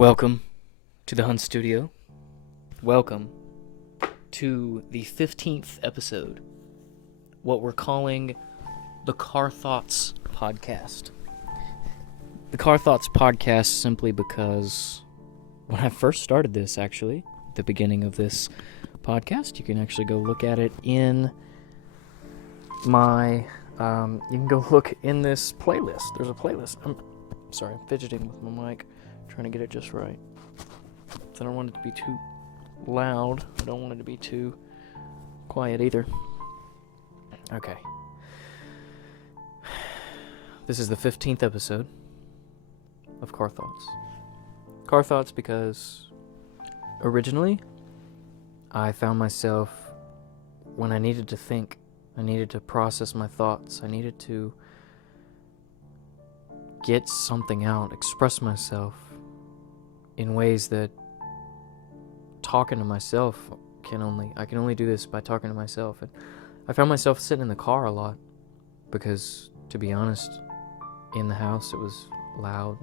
Welcome to the Hunt Studio. Welcome to the 15th episode, what we're calling the Car Thoughts Podcast. The Car Thoughts Podcast simply because when I first started this, actually, at the beginning of this podcast, you can actually go look at it in my, you can go look in this playlist. There's a playlist. I'm fidgeting with my mic. Trying to get it just right. I don't want it to be too loud. I don't want it to be too quiet either. Okay. This is the 15th episode of Car Thoughts. Car Thoughts because originally I found myself when I needed to think, I needed to process my thoughts, I needed to get something out, express myself in ways that talking to myself I can only do this by talking to myself. And I found myself sitting in the car a lot because, to be honest, in the house it was loud.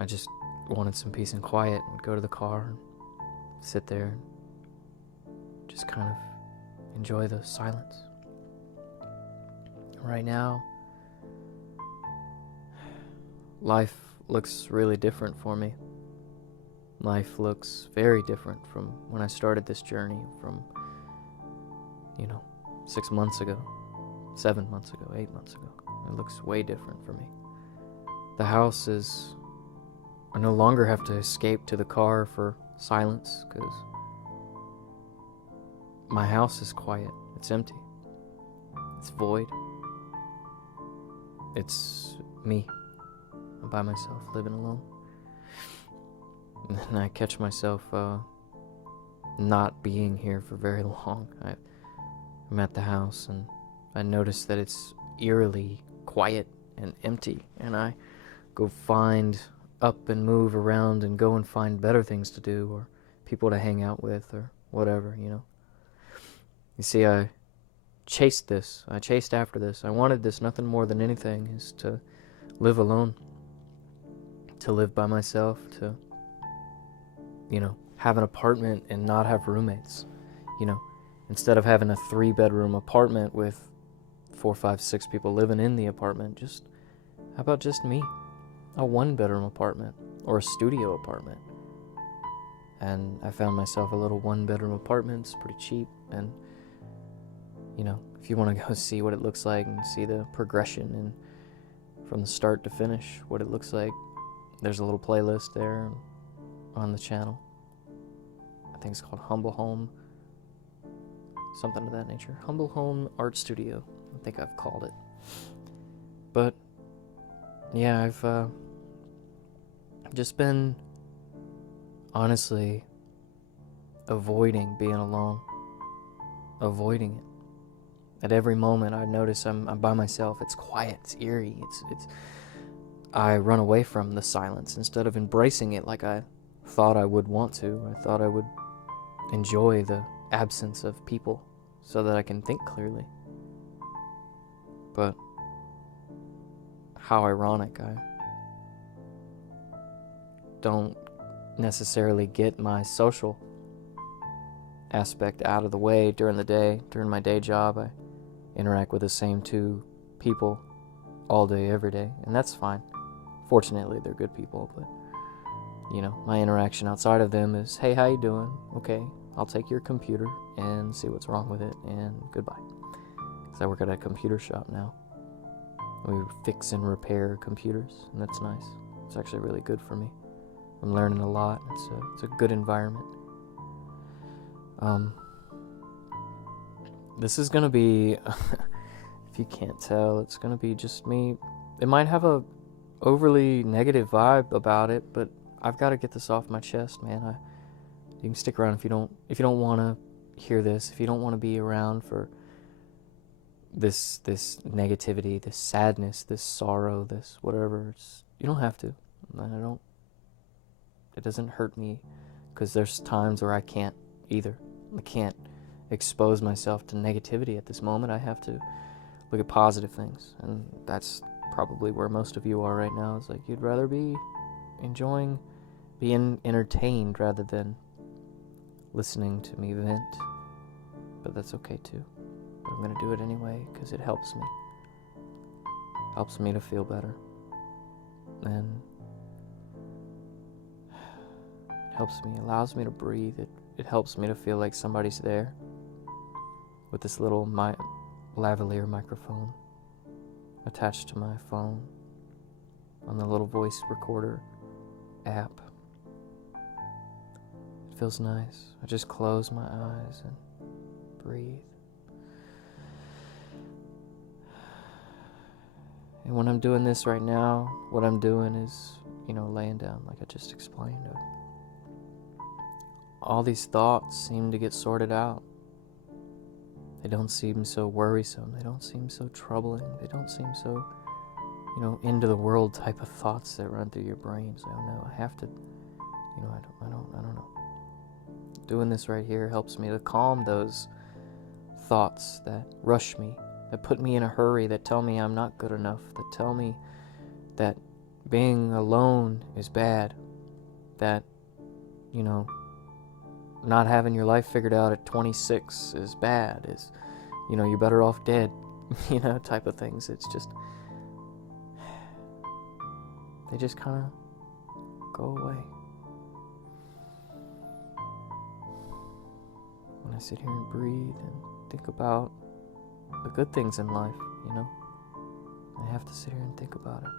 I just wanted some peace and quiet. I'd go to the car and sit there and just kind of enjoy the silence. Right now, life looks really different for me. Life looks very different from when I started this journey from, 6 months ago, 7 months ago, 8 months ago. It looks way different for me. The house is, I no longer have to escape to the car for silence because my house is quiet. It's empty. It's void. It's me. I'm by myself, living alone. And I catch myself not being here for very long. I'm at the house and I notice that it's eerily quiet and empty, and I go find up and move around and go and find better things to do or people to hang out with or whatever, You see, I chased this. I chased after this. I wanted this nothing more than anything is to live alone. To live by myself, to, have an apartment and not have roommates. Instead of having a 3-bedroom apartment with 4, 5, 6 people living in the apartment, how about just me? A 1-bedroom apartment or a studio apartment. And I found myself a little 1-bedroom apartment. It's pretty cheap, and, if you want to go see what it looks like and see the progression and from the start to finish, what it looks like, there's a little playlist there on the channel. I think it's called Humble Home, something of that nature. Humble Home Art Studio, I think I've called it. But yeah, I've just been honestly avoiding being alone, avoiding it. At every moment I notice I'm by myself. It's quiet, it's eerie, it's I run away from the silence instead of embracing it like I thought I would want to. I thought I would enjoy the absence of people so that I can think clearly. But how ironic, I don't necessarily get my social aspect out of the way during the day. During my day job, I interact with the same 2 people all day, every day, and that's fine. Fortunately, they're good people, but, my interaction outside of them is, hey, how you doing? Okay, I'll take your computer and see what's wrong with it, and goodbye. Because I work at a computer shop now. We fix and repair computers, and that's nice. It's actually really good for me. I'm learning a lot. It's a good environment. This is gonna be, if you can't tell, it's gonna be just me. It might have a overly negative vibe about it, but I've got to get this off my chest, man. You can stick around if you don't want to hear this, if you don't want to be around for this negativity, this sadness, this sorrow, this whatever. You don't have to. It doesn't hurt me, because there's times where I can't either. I can't expose myself to negativity at this moment. I have to look at positive things, and that's probably where most of you are right now. It's like you'd rather be enjoying being entertained rather than listening to me vent. But that's okay too. But I'm going to do it anyway because it helps me. Helps me to feel better. And it helps me, allows me to breathe. It helps me to feel like somebody's there with this little lavalier microphone attached to my phone on the little voice recorder app. It feels nice. I just close my eyes and breathe. And when I'm doing this right now, what I'm doing is, laying down like I just explained. All these thoughts seem to get sorted out. They don't seem so worrisome. They don't seem so troubling. They don't seem so, into the world type of thoughts that run through your brain. So, no, I have to, I don't know. Doing this right here helps me to calm those thoughts that rush me, that put me in a hurry, that tell me I'm not good enough, that tell me that being alone is bad, that, not having your life figured out at 26 is bad, is, you're better off dead, type of things. It's just, they just kind of go away. When I sit here and breathe and think about the good things in life, I have to sit here and think about it.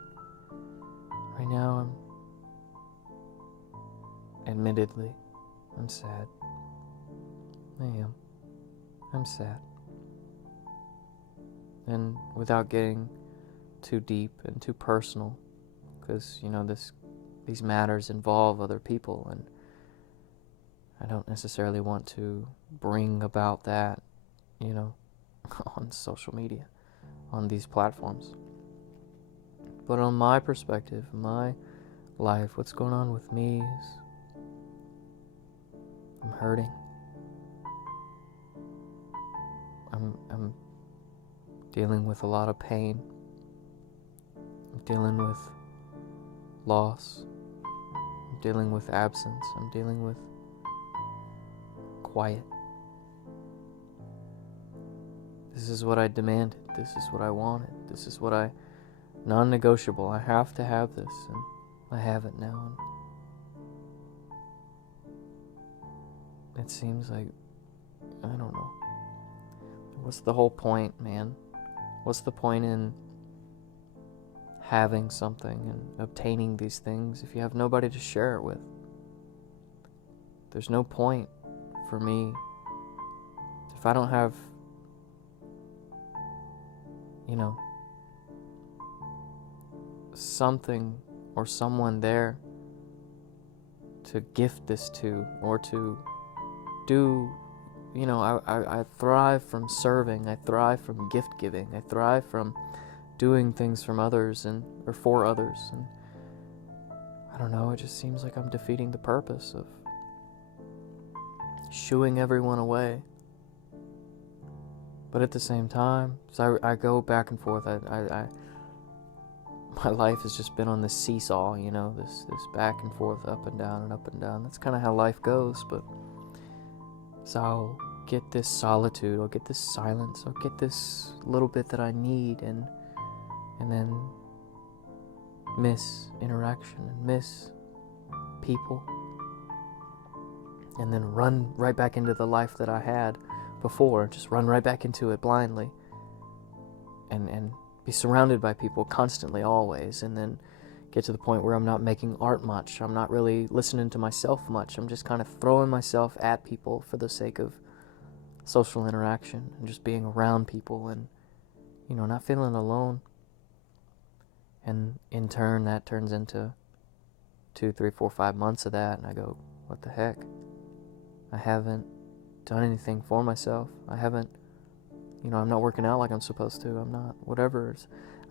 Right now, admittedly, I'm sad. I am. I'm sad. And without getting too deep and too personal, because, these matters involve other people, and I don't necessarily want to bring about that, on social media, on these platforms. But on my perspective, my life, what's going on with me is I'm hurting. I'm dealing with a lot of pain. I'm dealing with loss. I'm dealing with absence. I'm dealing with quiet. This is what I demanded. This is what I wanted. This is what non-negotiable. I have to have this, and I have it now. And it seems like, I don't know. What's the whole point, man? What's the point in having something and obtaining these things if you have nobody to share it with? There's no point for me if I don't have, something or someone there to gift this to, or to do. I thrive from serving. I thrive from gift giving. I thrive from doing things from others or for others. And I don't know, it just seems like I'm defeating the purpose of shooing everyone away. But at the same time, so I go back and forth. My life has just been on this seesaw, this back and forth, up and down and up and down. That's kind of how life goes. But so I'll get this solitude, I'll get this silence, I'll get this little bit that I need, and then miss interaction and miss people, and then run right back into the life that I had before, just run right back into it blindly, and be surrounded by people constantly, always, and then get to the point where I'm not making art much, I'm not really listening to myself much, I'm just kind of throwing myself at people for the sake of social interaction and just being around people and, not feeling alone. And in turn, that turns into 2, 3, 4, 5 months of that, and I go, what the heck? I haven't done anything for myself. I haven't, I'm not working out like I'm supposed to. I'm not, whatever.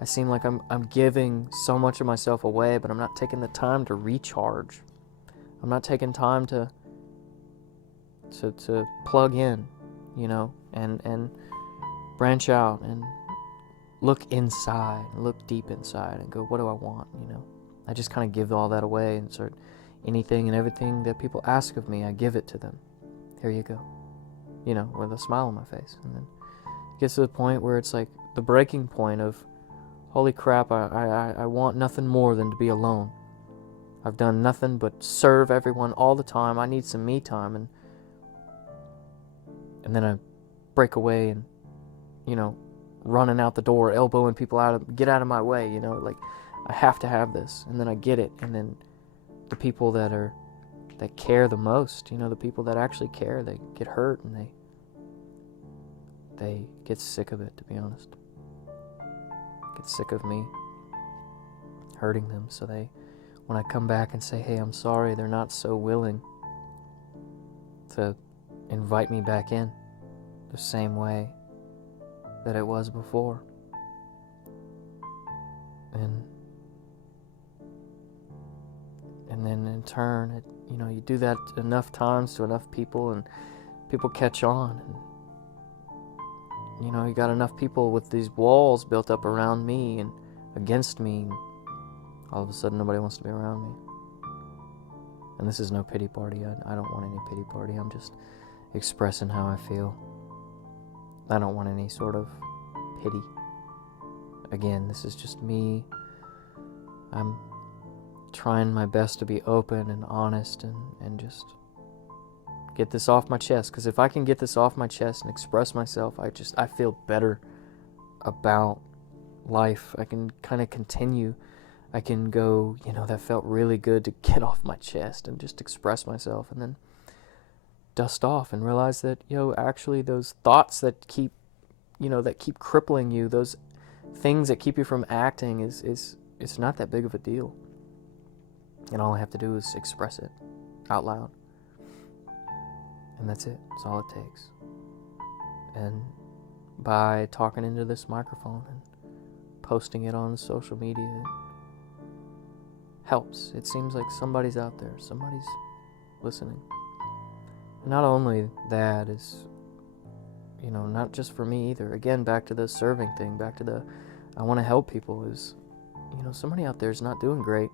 I seem like I'm giving so much of myself away, but I'm not taking the time to recharge. I'm not taking time to plug in, and branch out and look inside, look deep inside and go, what do I want, I just kind of give all that away and start anything and everything that people ask of me, I give it to them. Here you go. You know, with a smile on my face. And then it gets to the point where it's like the breaking point of, holy crap, I want nothing more than to be alone. I've done nothing but serve everyone all the time. I need some me time. And then I break away and, you know, running out the door, elbowing people get out of my way, you know, like I have to have this. And then I get it. And then the people that care the most, you know, the people that actually care, they get hurt and they get sick of it, to be honest. Get sick of me hurting them. So when I come back and say, hey, I'm sorry, they're not so willing to invite me back in the same way that it was before. And then in turn, you know, you do that enough times to enough people, and people catch on. And, you know, you got enough people with these walls built up around me and against me, and all of a sudden nobody wants to be around me. And this is no pity party. I don't want any pity party. I'm just expressing how I feel. I don't want any sort of pity. Again, this is just me. I'm trying my best to be open and honest and just get this off my chest. Because if I can get this off my chest and express myself, I feel better about life. I can kind of continue. I can go, you know, that felt really good to get off my chest and just express myself, and then dust off and realize that, actually those thoughts that keep crippling you, those things that keep you from acting it's not that big of a deal. And all I have to do is express it out loud. And that's it. That's all it takes. And by talking into this microphone and posting it on social media, it helps. It seems like somebody's out there. Somebody's listening. And not only that is, not just for me either. Again, back to the serving thing, back to the I want to help people is, somebody out there is not doing great.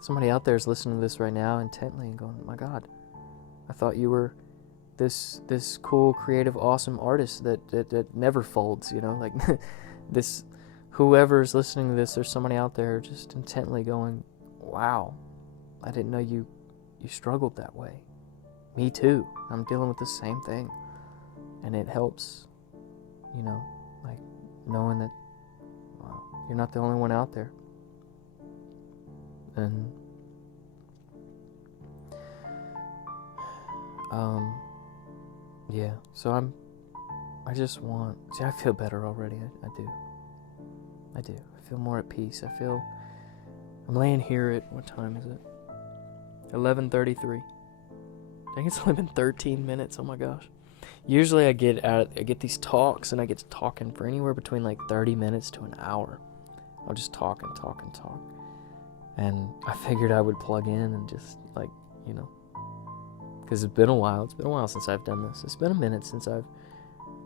Somebody out there is listening to this right now intently and going, my God, I thought you were this cool, creative, awesome artist that never folds, like this, whoever's listening to this, there's somebody out there just intently going, wow, I didn't know you struggled that way. Me too. I'm dealing with the same thing. And it helps, like knowing that, wow, you're not the only one out there. And so I feel better already. I do. I feel more at peace. I'm laying here at, what time is it? 11:33. I think it's 11:13 minutes. Oh my gosh. Usually I get these talks, and I get to talking for anywhere between like 30 minutes to an hour. I'll just talk and talk and talk. And I figured I would plug in and just because it's been a while. It's been a while since I've done this. It's been a minute since I've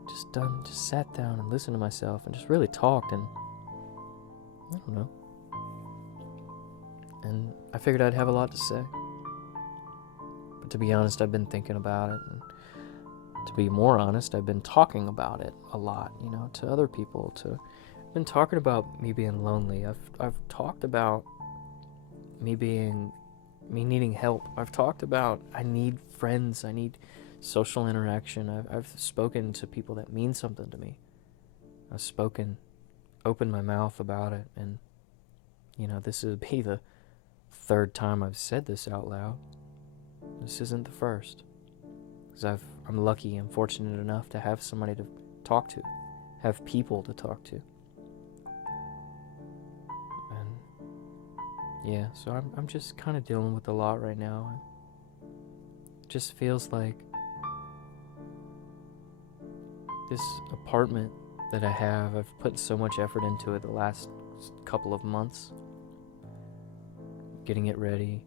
just sat down and listened to myself and just really talked, and I don't know. And I figured I'd have a lot to say. But to be honest, I've been thinking about it, and to be more honest, I've been talking about it a lot, to other people. I've been talking about me being lonely. I've talked about me needing help. I've talked about I need friends. I need social interaction. I've spoken to people that mean something to me. Opened my mouth about it, and this would be the third time I've said this out loud. This isn't the first, because I'm lucky and fortunate enough to have somebody to talk to, have people to talk to. Yeah, so I'm just kind of dealing with a lot right now. It just feels like this apartment that I have, I've put so much effort into it the last couple of months. Getting it ready,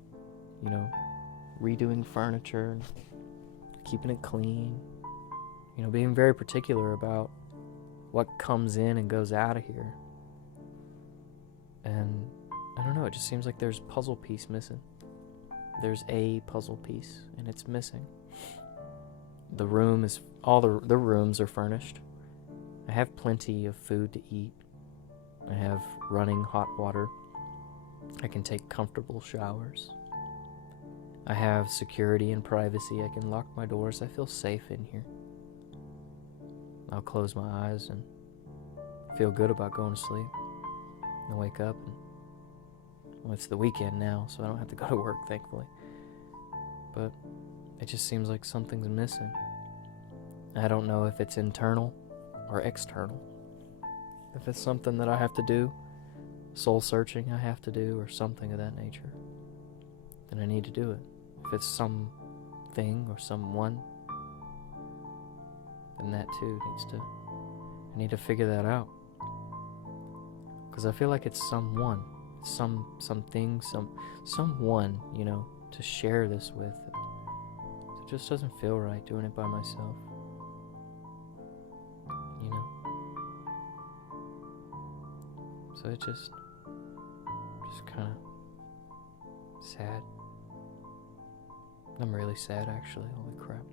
redoing furniture, keeping it clean, being very particular about what comes in and goes out of here. And I don't know, it just seems like there's a puzzle piece missing. There's a puzzle piece, and it's missing. The rooms are furnished. I have plenty of food to eat. I have running hot water. I can take comfortable showers. I have security and privacy. I can lock my doors. I feel safe in here. I'll close my eyes and feel good about going to sleep. And wake up and, well, it's the weekend now, so I don't have to go to work, thankfully. But it just seems like something's missing. I don't know if it's internal or external. If it's something that I have to do, soul searching I have to do, or something of that nature, then I need to do it. If it's something or someone, then that too I need to figure that out. Because I feel like it's someone, something, someone, to share this with. It just doesn't feel right doing it by myself. So it's just kind of sad. I'm really sad, actually. Holy crap.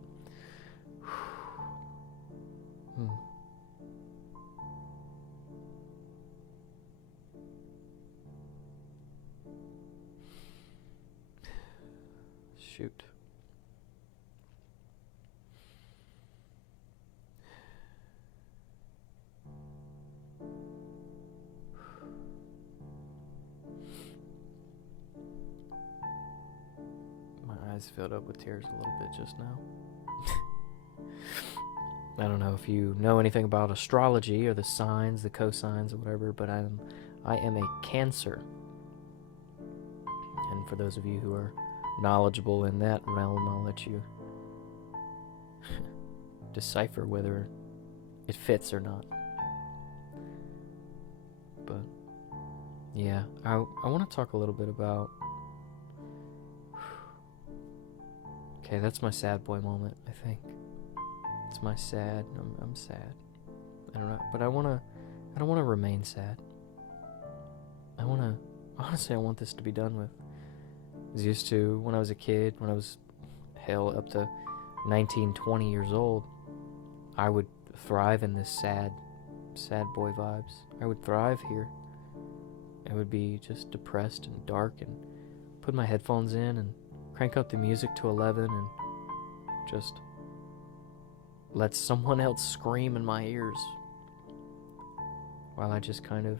Shoot. My eyes filled up with tears a little bit just now. I don't know if you know anything about astrology or the signs, the cosines, or whatever, but I am a Cancer. And for those of you who are knowledgeable in that realm, I'll let you decipher whether it fits or not. But yeah, I want to talk a little bit about. Okay, that's my sad boy moment, I think. It's my sad. I'm sad. I don't know, but I don't want to remain sad. Honestly, I want this to be done with. I was used to, when I was a kid, when I was, up to 19, 20 years old, I would thrive in this sad boy vibes. I would thrive here. I would be just depressed and dark and put my headphones in and crank up the music to 11 and just let someone else scream in my ears while I just kind of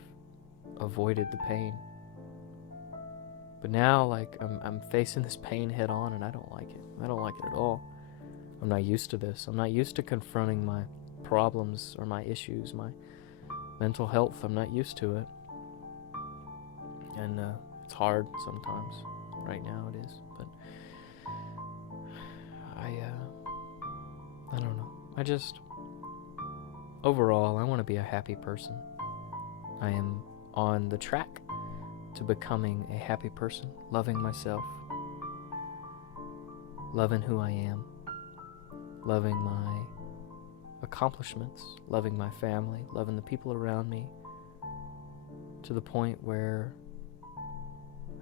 avoided the pain. But now, like, I'm facing this pain head on, and I don't like it. I don't like it at all. I'm not used to this. I'm not used to confronting my problems or my issues, my mental health. I'm not used to it. And it's hard sometimes. Right now it is. But I don't know. Overall, I want to be a happy person. I am on the track to becoming a happy person, loving myself, loving who I am, loving my accomplishments, loving my family, loving the people around me, to the point where,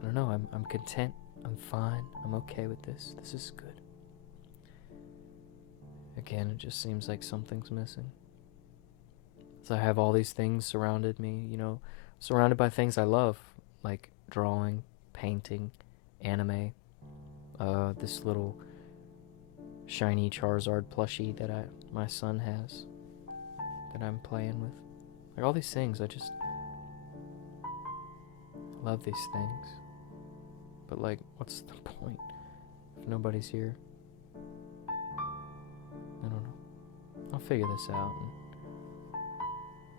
I don't know, I'm content, I'm fine, I'm okay with this. This is good. Again, it just seems like something's missing. So I have all these things surrounded me, surrounded by things I love, like drawing, painting, anime, this little shiny Charizard plushie that my son has, that I'm playing with. Like all these things, I just love these things. But like, what's the point if nobody's here? I don't know. I'll figure this out. And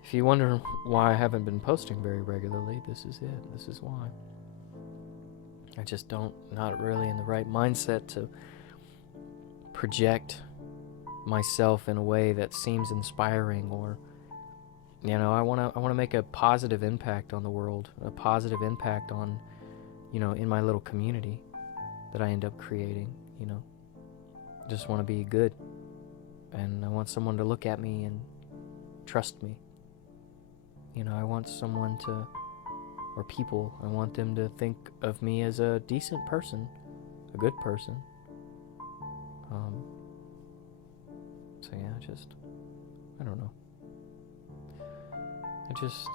if you wonder why I haven't been posting very regularly, this is it. This is why. I just not really in the right mindset to project myself in a way that seems inspiring, or I want to make a positive impact on the world, a positive impact on, in my little community that I end up creating, I just want to be good, and I want someone to look at me and trust me. I want someone to or people. I want them to think of me as a decent person, a good person. So yeah, I don't know. I just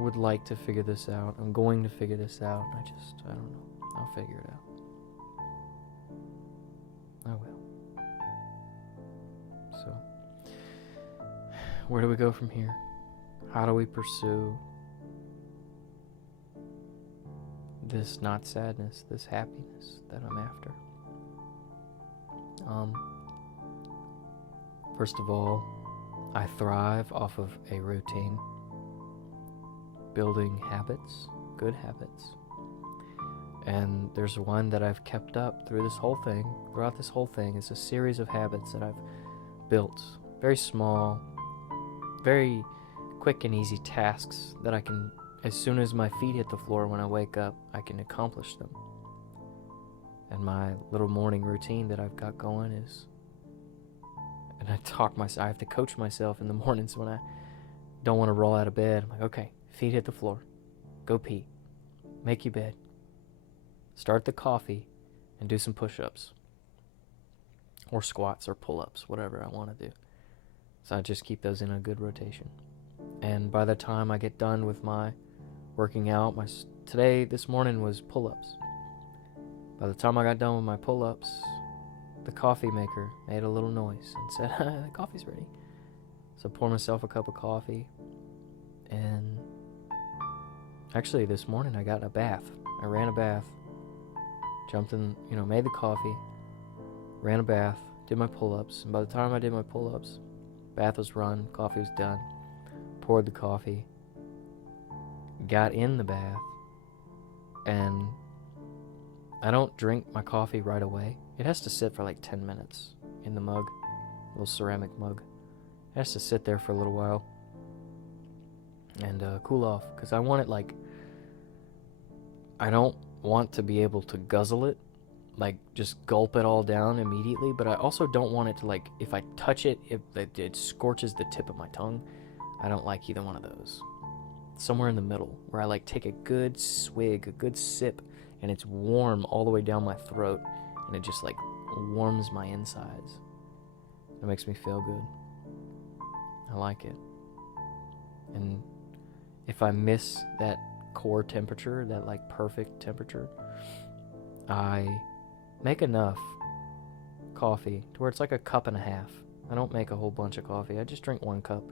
would like to figure this out. I'm going to figure this out. I don't know. I'll figure it out. I will. So, where do we go from here? How do we pursue this not sadness, this happiness that I'm after? First of all, I thrive off of a routine, building habits, good habits. And there's one that I've kept up throughout this whole thing. It's a series of habits that I've built, very small, very quick and easy tasks that I can, as soon as my feet hit the floor when I wake up, I can accomplish them. And my little morning routine that I've got going is, and I have to coach myself in the mornings when I don't want to roll out of bed. I'm like, okay, feet hit the floor, go pee, make your bed, start the coffee, and do some push-ups, or squats, or pull-ups, whatever I want to do. So I just keep those in a good rotation. And by the time I get done with my working out, this morning was pull-ups. By the time I got done with my pull-ups, the coffee maker made a little noise and said, the coffee's ready. So I poured myself a cup of coffee, and actually this morning I got a bath. I ran a bath, jumped in, made the coffee, ran a bath, did my pull-ups, and by the time I did my pull-ups, bath was run, coffee was done, poured the coffee, got in the bath, and I don't drink my coffee right away. It has to sit for like 10 minutes in the mug, little ceramic mug. It has to sit there for a little while and cool off, because I want it I don't want to be able to guzzle it, just gulp it all down immediately, but I also don't want it to, if I touch it, it scorches the tip of my tongue. I don't like either one of those. Somewhere in the middle, where I take a good swig, a good sip, and it's warm all the way down my throat, and it just warms my insides. It makes me feel good. I like it. And if I miss that core temperature, that perfect temperature, I make enough coffee to where it's a cup and a half. I don't make a whole bunch of coffee. I just drink 1 cup,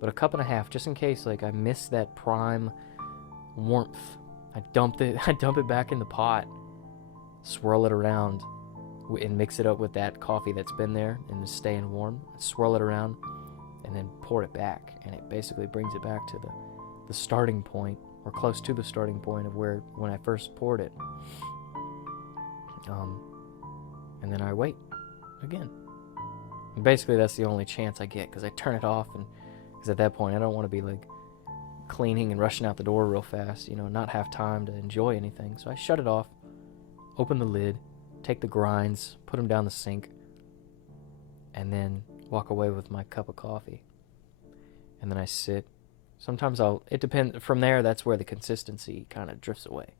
but a cup and a half, just in case I miss that prime warmth. I dump it back in the pot, swirl it around, and mix it up with that coffee that's been there and is staying warm. Swirl it around, and then pour it back, and it basically brings it back to the starting point, or close to the starting point of when I first poured it. And then I wait again. And basically, that's the only chance I get, because I turn it off, and because at that point I don't want to be cleaning and rushing out the door real fast, not have time to enjoy anything. So I shut it off, open the lid, take the grinds, put them down the sink, and then walk away with my cup of coffee. And then I sit. Sometimes it depends. From there, that's where the consistency kind of drifts away,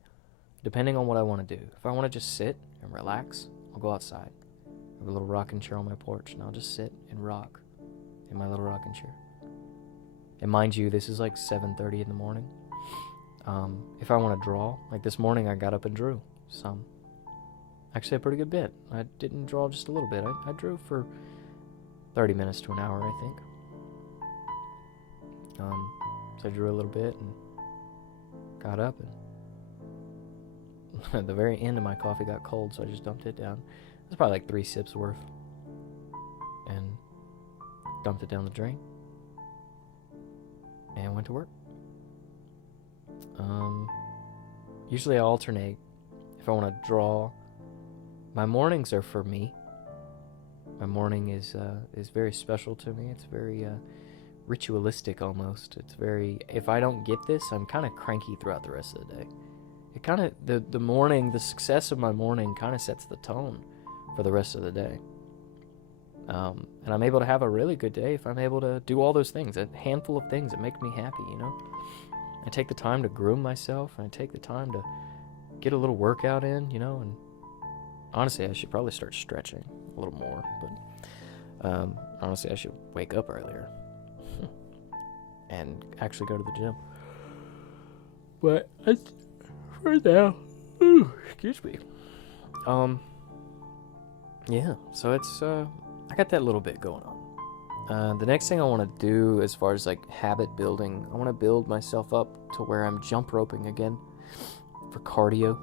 depending on what I want to do. If I want to just sit and relax, I'll go outside. I have a little rocking chair on my porch, and I'll just sit and rock in my little rocking chair. And mind you, this is 7:30 in the morning. If I want to draw, this morning I got up and drew some. Actually, a pretty good bit. I didn't draw just a little bit. I drew for 30 minutes to an hour, I think. So I drew a little bit and got up, and at the very end of my coffee got cold, so I just dumped it down. It was probably 3 sips worth, and dumped it down the drain, and went to work. Usually I alternate. If I want to draw, my mornings are for me. My morning is very special to me. It's very ritualistic almost. It's very, if I don't get this, I'm kind of cranky throughout the rest of the day. It kind of, the morning, the success of my morning kind of sets the tone for the rest of the day. And I'm able to have a really good day if I'm able to do all those things, a handful of things that make me happy, I take the time to groom myself, and I take the time to get a little workout in, and honestly, I should probably start stretching a little more, but honestly, I should wake up earlier and actually go to the gym. But for now, excuse me. Yeah, so it's I got that little bit going on. The next thing I want to do as far as like habit building, I want to build myself up to where I'm jump roping again for cardio.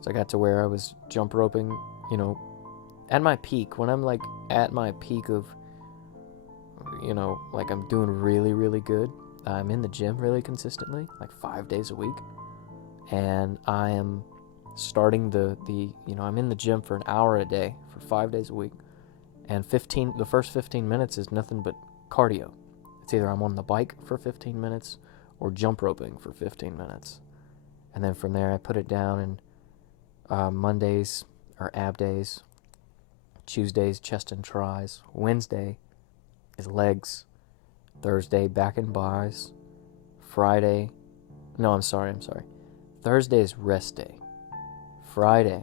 So I got to where I was jump roping, at my peak. When I'm like at my peak of, like I'm doing really, really good. I'm in the gym really consistently, like 5 days a week. And I am starting I'm in the gym for an hour a day for 5 days a week. And the first 15 minutes is nothing but cardio. It's either I'm on the bike for 15 minutes or jump roping for 15 minutes. And then from there I put it down, and Mondays are ab days. Tuesdays, chest and tries. Wednesday is legs. Thursday, back and buys. Thursday is rest day. Friday,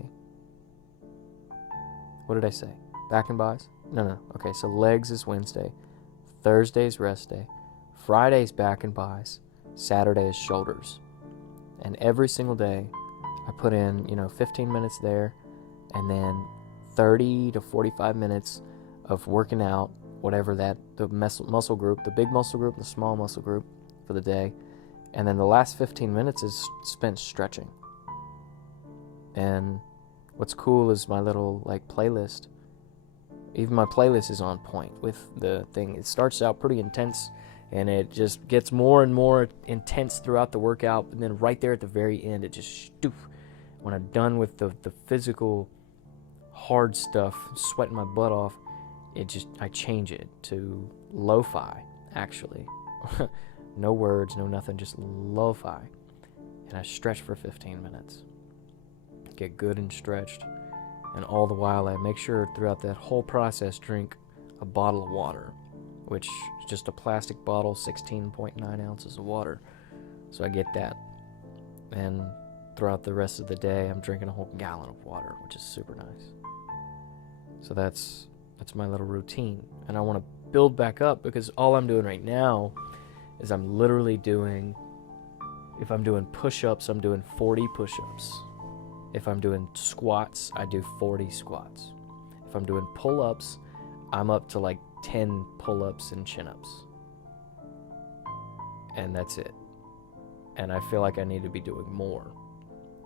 what did I say? Back and buys? No. Okay, so legs is Wednesday. Thursday's rest day. Friday's back and buys. Saturday is shoulders. And every single day, I put in, 15 minutes there, and then 30 to 45 minutes of working out, whatever the muscle group, the big muscle group, the small muscle group for the day. And then the last 15 minutes is spent stretching. And what's cool is my little playlist. Even my playlist is on point with the thing. It starts out pretty intense, and it just gets more and more intense throughout the workout. And then right there at the very end, it just when I'm done with the physical hard stuff, sweating my butt off, I change it to lo-fi, actually. No words, no nothing, just lo-fi. And I stretch for 15 minutes. Get good and stretched. And all the while, I make sure throughout that whole process, drink a bottle of water, which is just a plastic bottle, 16.9 ounces of water. So I get that. And throughout the rest of the day, I'm drinking a whole gallon of water, which is super nice. So that's my little routine. And I want to build back up, because all I'm doing right now is I'm literally doing, if I'm doing push-ups, I'm doing 40 push-ups. If I'm doing squats, I do 40 squats. If I'm doing pull-ups, I'm up to 10 pull-ups and chin-ups. And that's it. And I feel like I need to be doing more.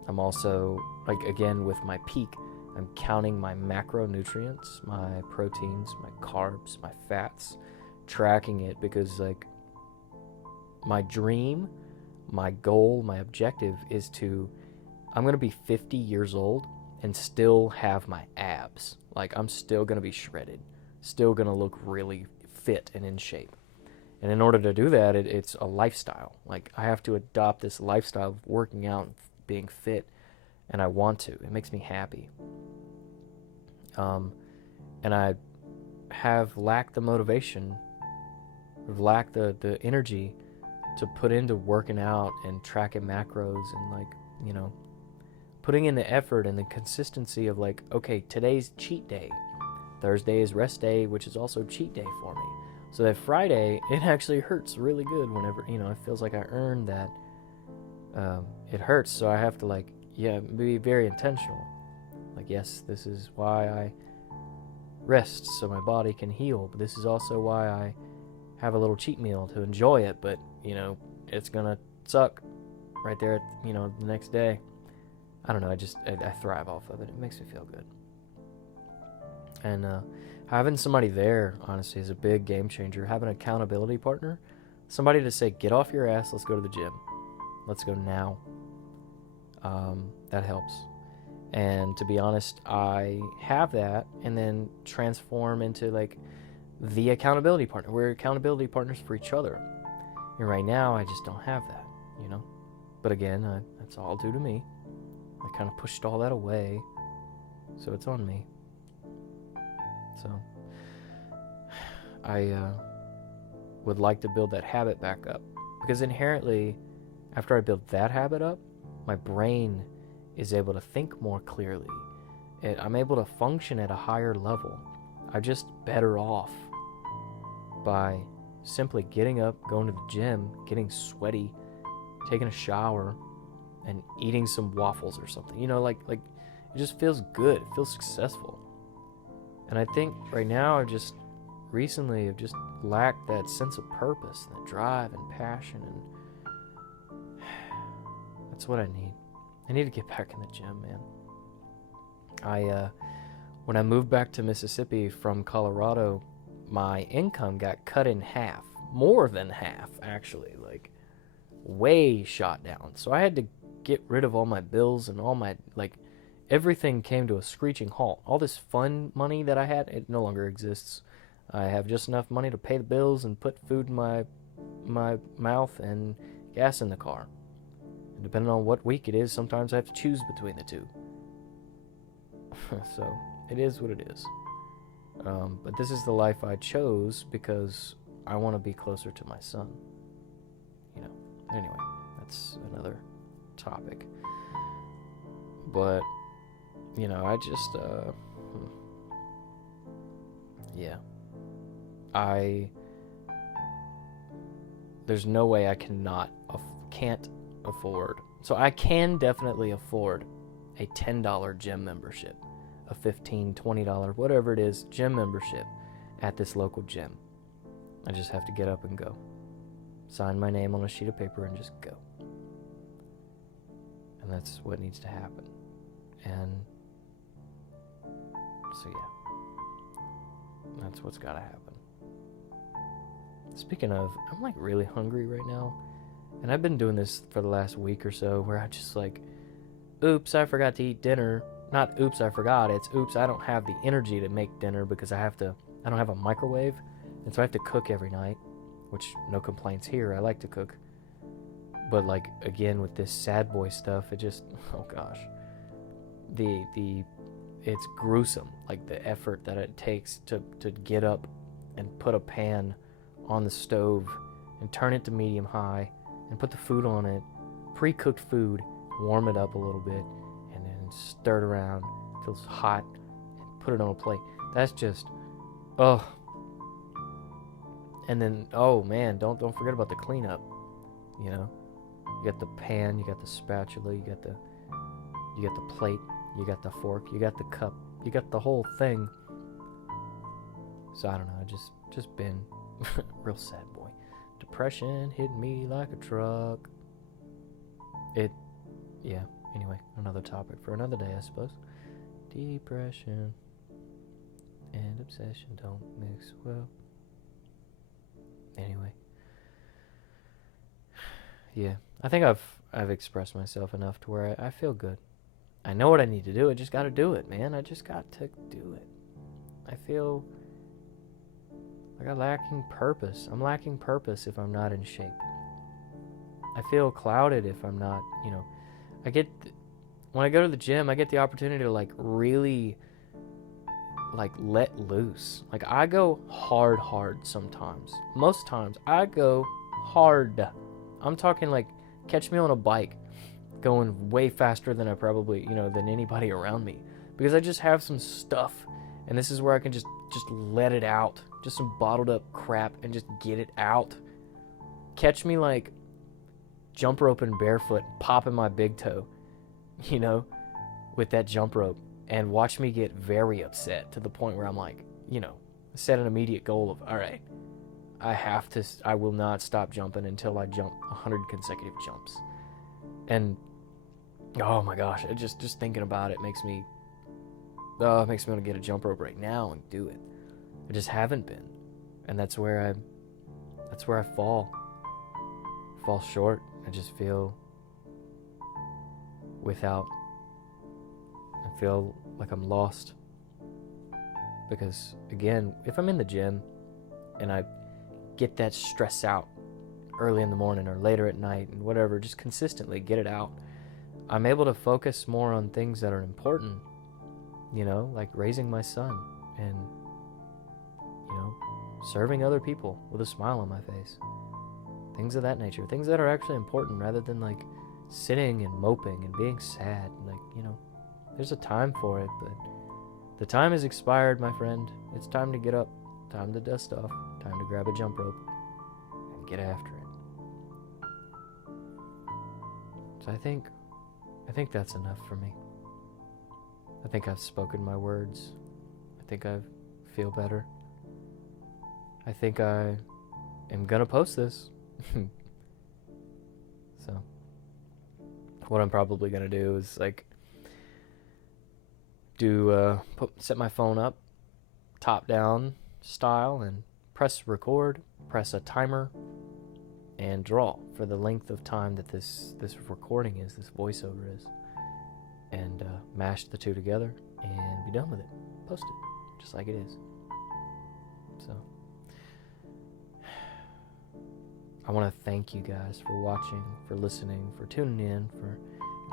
I'm also, again, with my peak, I'm counting my macronutrients, my proteins, my carbs, my fats, tracking it, because my dream, my goal, my objective is I'm going to be 50 years old and still have my abs. I'm still going to be shredded, still going to look really fit and in shape. And in order to do that, it's a lifestyle. I have to adopt this lifestyle of working out and being fit, and I want to. It makes me happy. And I have lacked the motivation, lacked the energy to put into working out and tracking macros and putting in the effort and the consistency of okay, today's cheat day. Thursday is rest day, which is also cheat day for me. So that Friday, it actually hurts really good whenever, it feels like I earned that. It hurts, so I have to be very intentional. Yes, this is why I rest, so my body can heal, but this is also why I have a little cheat meal to enjoy it, but, it's gonna suck right there at, the next day. I don't know, I thrive off of it. It makes me feel good. And having somebody there, honestly, is a big game changer. Having an accountability partner, somebody to say, get off your ass, let's go to the gym. Let's go now. That helps. And to be honest, I have that and then transform into the accountability partner. We're accountability partners for each other. And right now, I just don't have that, But again, that's all due to me. I kind of pushed all that away, so it's on me. So I would like to build that habit back up, because inherently, After I build that habit up, my brain is able to think more clearly. I'm able to function at a higher level. I'm just better off by simply getting up, going to the gym, getting sweaty, taking a shower, and eating some waffles or something. Like it just feels good. It feels successful. And I think right now I've just lacked that sense of purpose, that drive and passion, and that's what I need. I need to get back in the gym, man. When I moved back to Mississippi from Colorado, my income got cut in half. More than half, actually. Like, way shot down. So I had to get rid of all my bills and all my, everything came to a screeching halt. All this fun money that I had, it no longer exists. I have just enough money to pay the bills and put food in my mouth and gas in the car. And depending on what week it is, sometimes I have to choose between the two. So, it is what it is. But this is the life I chose because I want to be closer to my son. Anyway, that's another topic. But, I just, yeah. There's no way I can't afford. So I can definitely afford a $10 gym membership, a $15, $20, whatever it is, gym membership at this local gym. I just have to get up and go. Sign my name on a sheet of paper and just go. And that's what needs to happen. And so yeah, that's what's got to happen. Speaking of, I'm really hungry right now, and I've been doing this for the last week or so, where I just oops, I forgot to eat dinner. Not oops, I forgot. It's oops, I don't have the energy to make dinner because I don't have a microwave, and so I have to cook every night, which no complaints here. I like to cook. But again, with this sad boy stuff, it just, oh gosh, it's gruesome. The effort that it takes to get up and put a pan on the stove and turn it to medium high and put the food on it, pre-cooked food, warm it up a little bit, and then stir it around till it's hot and put it on a plate. That's just, oh. And then, oh man, don't forget about the cleanup. You got the pan, you got the spatula, you got the plate, you got the fork, you got the cup, you got the whole thing. So I don't know, I just been real sad boy. Depression hit me like a truck. Anyway, another topic for another day, I suppose. Depression and obsession don't mix well. Anyway. Yeah, I think I've expressed myself enough to where I feel good. I know what I need to do. I just got to do it, man. I just got to do it. I feel like I'm lacking purpose. I'm lacking purpose if I'm not in shape. I feel clouded if I'm not, when I go to the gym, I get the opportunity to really let loose. I go hard sometimes. Most times I go hard. I'm talking catch me on a bike going way faster than I probably, than anybody around me, because I just have some stuff, and this is where I can just let it out, just some bottled up crap, and just get it out. Catch me jump roping barefoot, popping my big toe, with that jump rope, and watch me get very upset to the point where I'm set an immediate goal of, all right, I will not stop jumping until I jump 100 consecutive jumps. And oh my gosh, just thinking about it makes me want to get a jump rope right now and do it. I just haven't been, and that's where I fall short. I just feel I feel like I'm lost, because again, if I'm in the gym and I get that stress out early in the morning or later at night and whatever, just consistently get it out, I'm able to focus more on things that are important, like raising my son and, serving other people with a smile on my face. Things of that nature. Things that are actually important rather than like sitting and moping and being sad. Like, there's a time for it, but the time has expired, my friend. It's time to get up, time to dust off, time to grab a jump rope and get after it. So I think that's enough for me. I think I've spoken my words. I think I feel better. I think I am gonna post this. So what I'm probably gonna do is like set my phone up top down style and press record, press a timer, and draw for the length of time that this recording is, this voiceover is, and mash the two together and be done with it. Post it just like it is. So I want to thank you guys for watching, for listening, for tuning in, for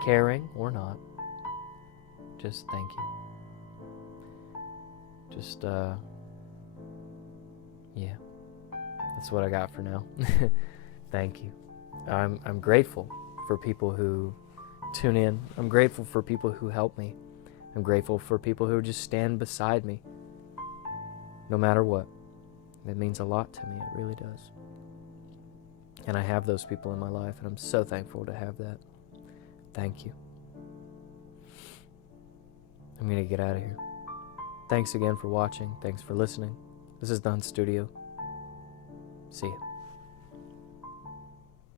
caring or not. Just thank you. Just yeah, that's what I got for now. Thank you. I'm grateful for people who tune in. I'm grateful for people who help me. I'm grateful for people who just stand beside me no matter what. It means a lot to me. It really does. And I have those people in my life, and I'm so thankful to have that. Thank you. I'm going to get out of here. Thanks again for watching. Thanks for listening. This is Done Studio. See ya.